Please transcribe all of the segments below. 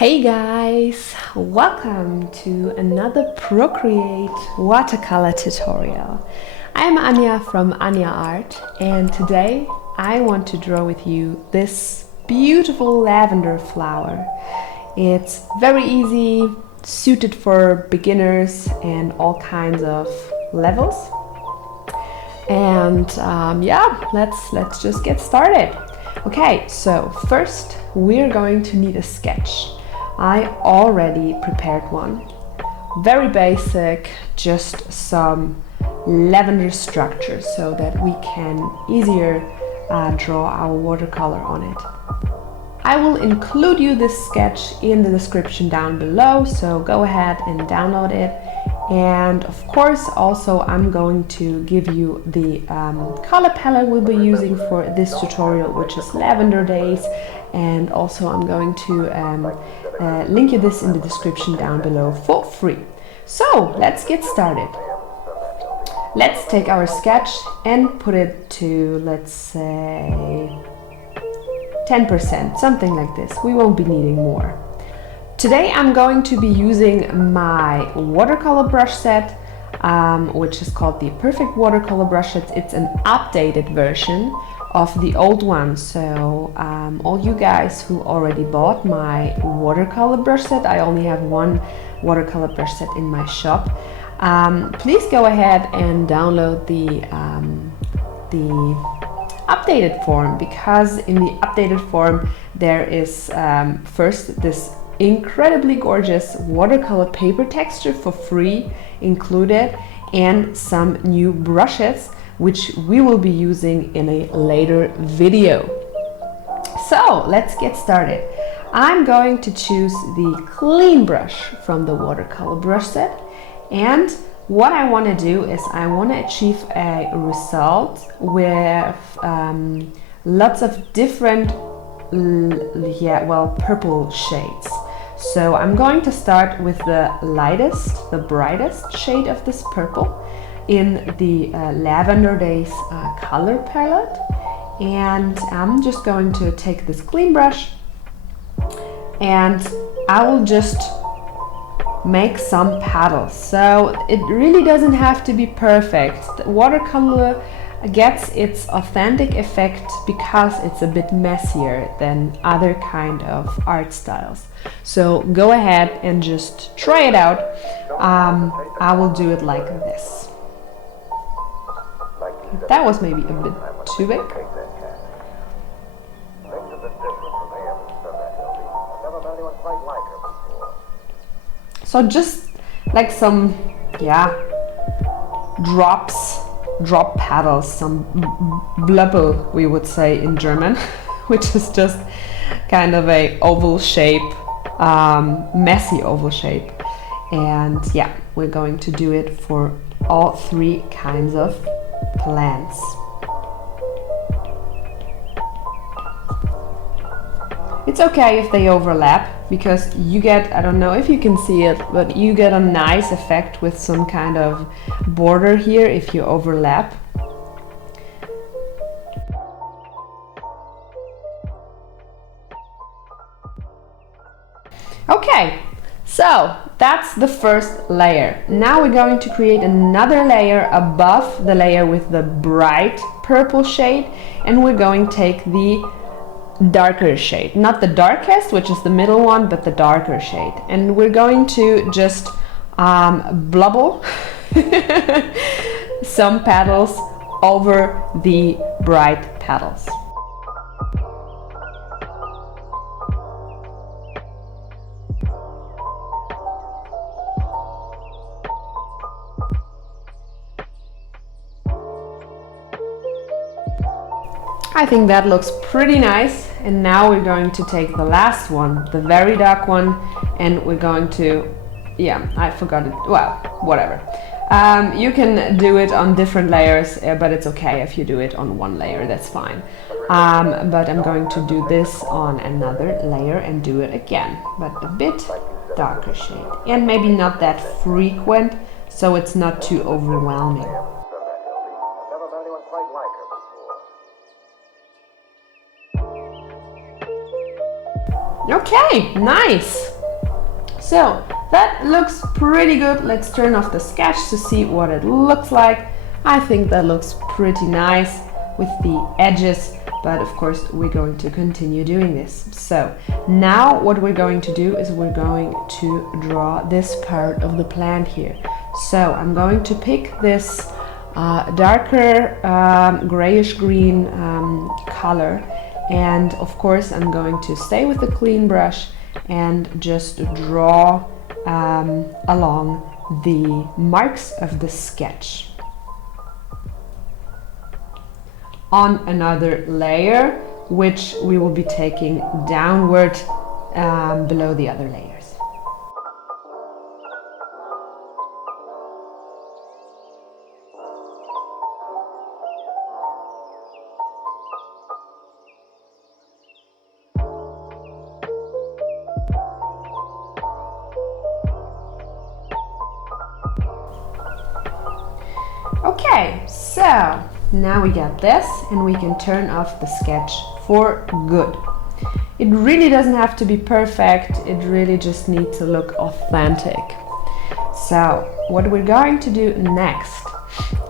Hey guys, welcome to another Procreate Watercolor tutorial. I'm Anja from Annia Art, and today I want to draw with you this beautiful lavender flower. It's very easy, suited for beginners and all kinds of levels. And let's just get started. Okay, so first we're going to need a sketch. I already prepared one. Very basic, just some lavender structure so that we can easier draw our watercolor on it. I will include you this sketch in the description down below, so go ahead and download it. And of course also I'm going to give you the color palette we'll be using for this tutorial, which is Lavender Days, and also I'm going to link you this in the description down below for free. So let's get started. Let's take our sketch and put it to, let's say, 10%, something like this. We won't be needing more. Today I'm going to be using my watercolor brush set, which is called the Perfect Watercolor Brushset. It's an updated version of the old one, so all you guys who already bought my watercolor brush set, I only have one watercolor brush set in my shop, please go ahead and download the updated form, because in the updated form there is first this incredibly gorgeous watercolor paper texture for free included, and some new brushes which we will be using in a later video. So let's get started. I'm going to choose the clean brush from the watercolor brush set, and what I want to do is I want to achieve a result with lots of different purple shades. So I'm going to start with the lightest, the brightest shade of this purple in the Lavender Days color palette, and I'm just going to take this clean brush and I will just make some petals. So it really doesn't have to be perfect. The watercolor gets its authentic effect because it's a bit messier than other kind of art styles. So go ahead and just try it out. I will do it like this. That was maybe a bit too big. So just like some, drop petals, some Blöppel we would say in German, which is just kind of a oval shape, messy oval shape. And yeah, we're going to do it for all three kinds of plants. It's okay if they overlap, because you get, I don't know if you can see it, but you get a nice effect with some kind of border here if you overlap. Okay, so that's the first layer. Now we're going to create another layer above the layer with the bright purple shade, and we're going to take the darker shade, not the darkest, which is the middle one, but the darker shade, and we're going to just blubble some petals over the bright petals. I think that looks pretty nice, and now we're going to take the last one, the very dark one, and we're going to, I forgot it, well, whatever. You can do it on different layers, but it's okay if you do it on one layer, that's fine. But I'm going to do this on another layer and do it again, but a bit darker shade, and maybe not that frequent, so it's not too overwhelming. Okay, nice. So that looks pretty good. Let's turn off the sketch to see what it looks like. I think that looks pretty nice with the edges, but of course we're going to continue doing this. So now what we're going to do is we're going to draw this part of the plant here. So I'm going to pick this darker grayish green color, and of course I'm going to stay with the clean brush and just draw along the marks of the sketch on another layer, which we will be taking downward below the other layers. Okay, so now we got this, and we can turn off the sketch for good. It really doesn't have to be perfect, it really just needs to look authentic. So what we're going to do next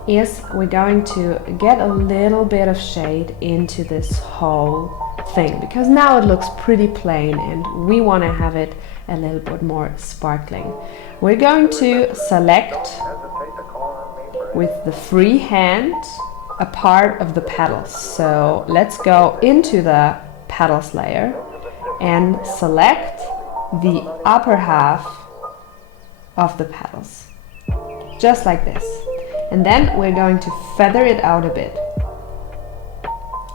is we're going to get a little bit of shade into this whole thing, because now it looks pretty plain and we want to have it a little bit more sparkling. We're going to select with the free hand a part of the petals. So let's go into the petals layer and select the upper half of the petals, just like this. And then we're going to feather it out a bit,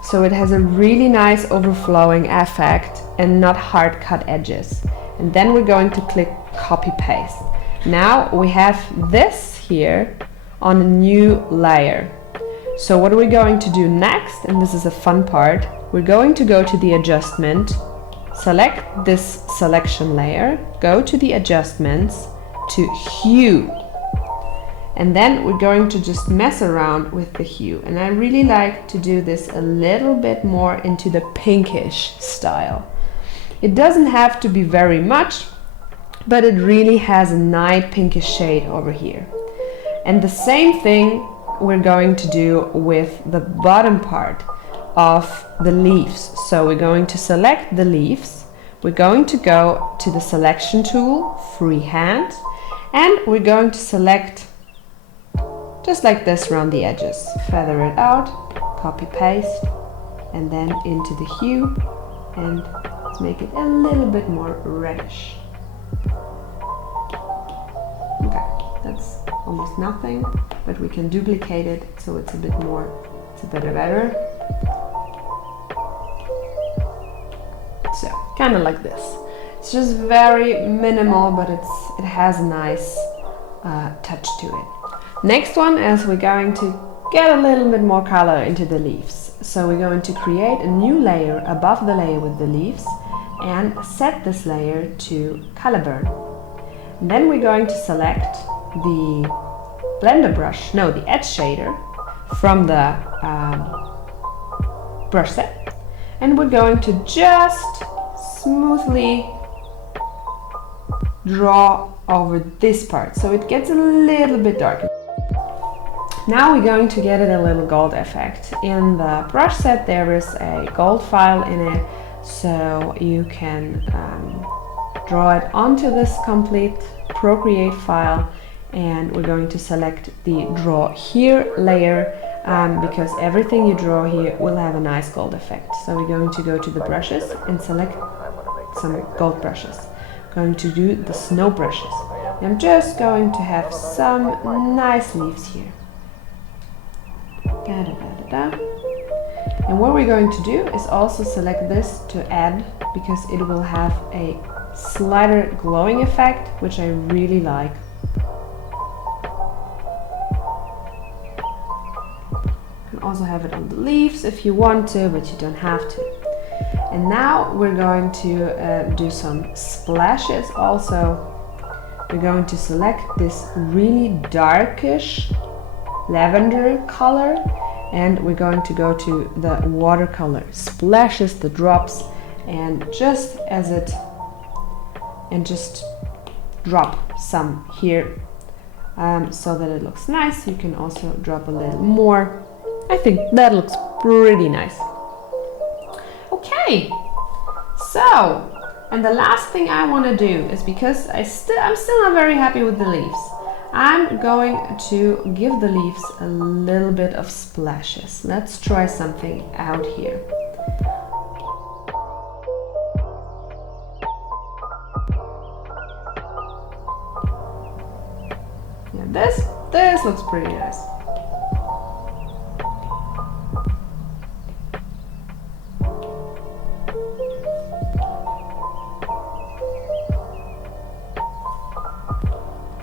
so it has a really nice overflowing effect and not hard cut edges. And then we're going to click copy paste. Now we have this here on a new layer. So what are we going to do next? And this is a fun part. We're going to go to the adjustment, select this selection layer, go to the adjustments, to hue, and then we're going to just mess around with the hue. And I really like to do this a little bit more into the pinkish style. It doesn't have to be very much, but it really has a nice pinkish shade over here. And the same thing we're going to do with the bottom part of the leaves. So we're going to select the leaves, we're going to go to the selection tool, freehand, and we're going to select just like this around the edges. Feather it out, copy paste, and then into the hue, and let's make it a little bit more reddish. Okay, that's almost nothing, but we can duplicate it so it's a bit more, it's a bit better. So, kind of like this. It's just very minimal, but it has a nice touch to it. Next one is we're going to get a little bit more color into the leaves. So we're going to create a new layer above the layer with the leaves and set this layer to color burn. And then we're going to select the blender brush, no, the edge shader from the brush set, and we're going to just smoothly draw over this part so it gets a little bit darker. Now we're going to get it a little gold effect. In the brush set there is a gold file in it, so you can draw it onto this complete Procreate file, and we're going to select the draw here layer because everything you draw here will have a nice gold effect. So we're going to go to the brushes and select some gold brushes. Going to do the snow brushes. I'm just going to have some nice leaves here. And what we're going to do is also select this to add, because it will have a slighter glowing effect, which I really like. You can also have it on the leaves if you want to, but you don't have to. And now we're going to do some splashes also. We're going to select this really darkish lavender color, and we're going to go to the watercolor splashes, the drops, and just as it, and just drop some here so that it looks nice. You can also drop a little more. I think that looks pretty nice. Okay, so, and the last thing I want to do is, because I'm still not very happy with the leaves, I'm going to give the leaves a little bit of splashes. Let's try something out here. Yeah, this looks pretty nice.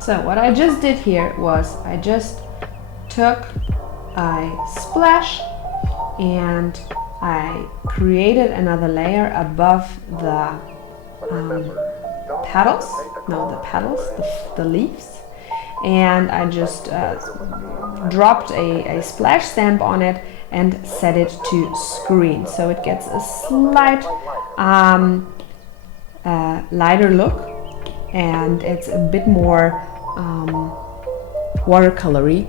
So what I just did here was I just took a splash and I created another layer above the the leaves, and I just dropped a splash stamp on it and set it to screen, so it gets a slight lighter look, and it's a bit more watercolory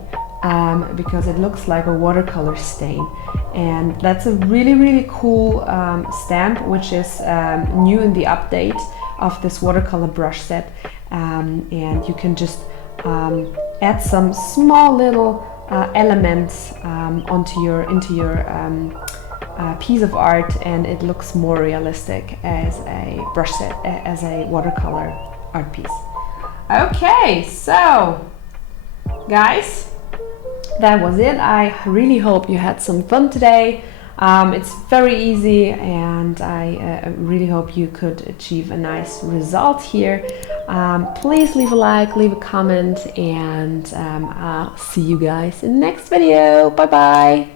because it looks like a watercolor stain. And that's a really cool stamp, which is new in the update of this watercolor brush set, and you can just add some small little elements into your piece of art, and it looks more realistic as a brush set, as a watercolor art piece. Okay, so guys, that was it. I really hope you had some fun today. It's very easy, and I really hope you could achieve a nice result here. Please leave a like, leave a comment, and I'll see you guys in the next video. Bye bye.